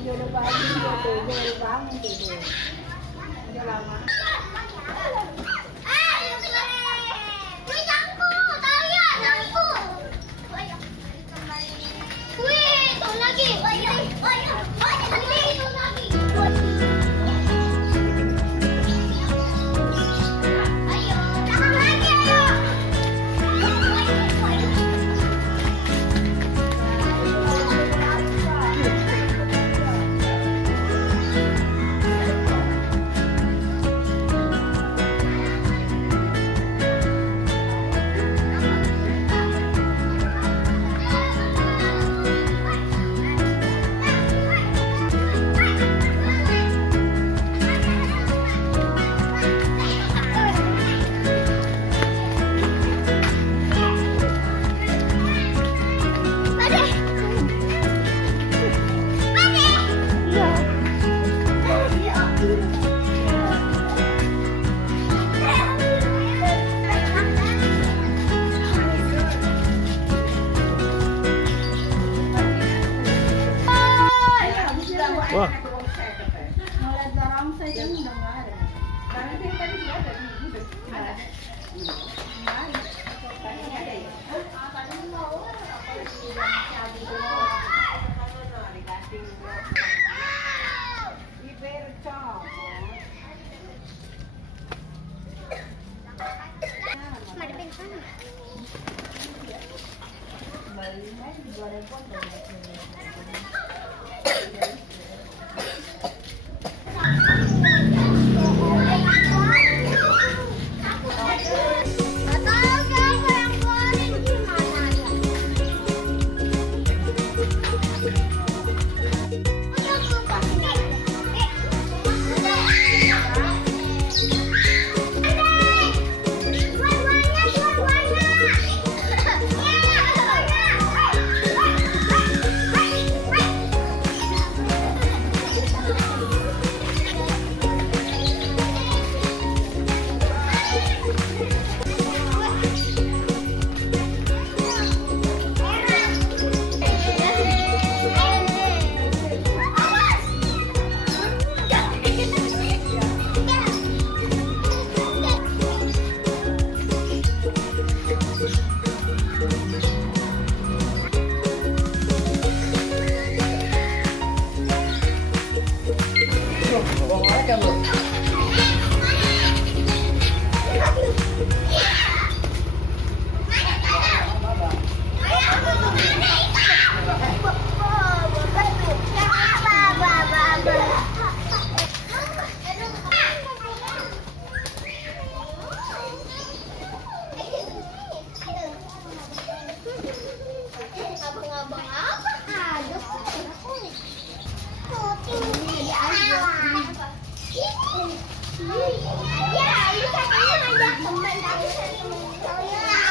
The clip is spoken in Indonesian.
dia udah pagi dia tuh baru bangun tuh. Udah lama. Wah. Mulai dorong saja udah nggak ada. Karena saya tadi sudah ada di ada. Tadi ada ya. Tadi mau dikasih Ibercom. Ada pensan. Balinya digoreng pun Abang-abang apa? Ada. Ya, ini katanya ngajak teman tapi saya teman saya.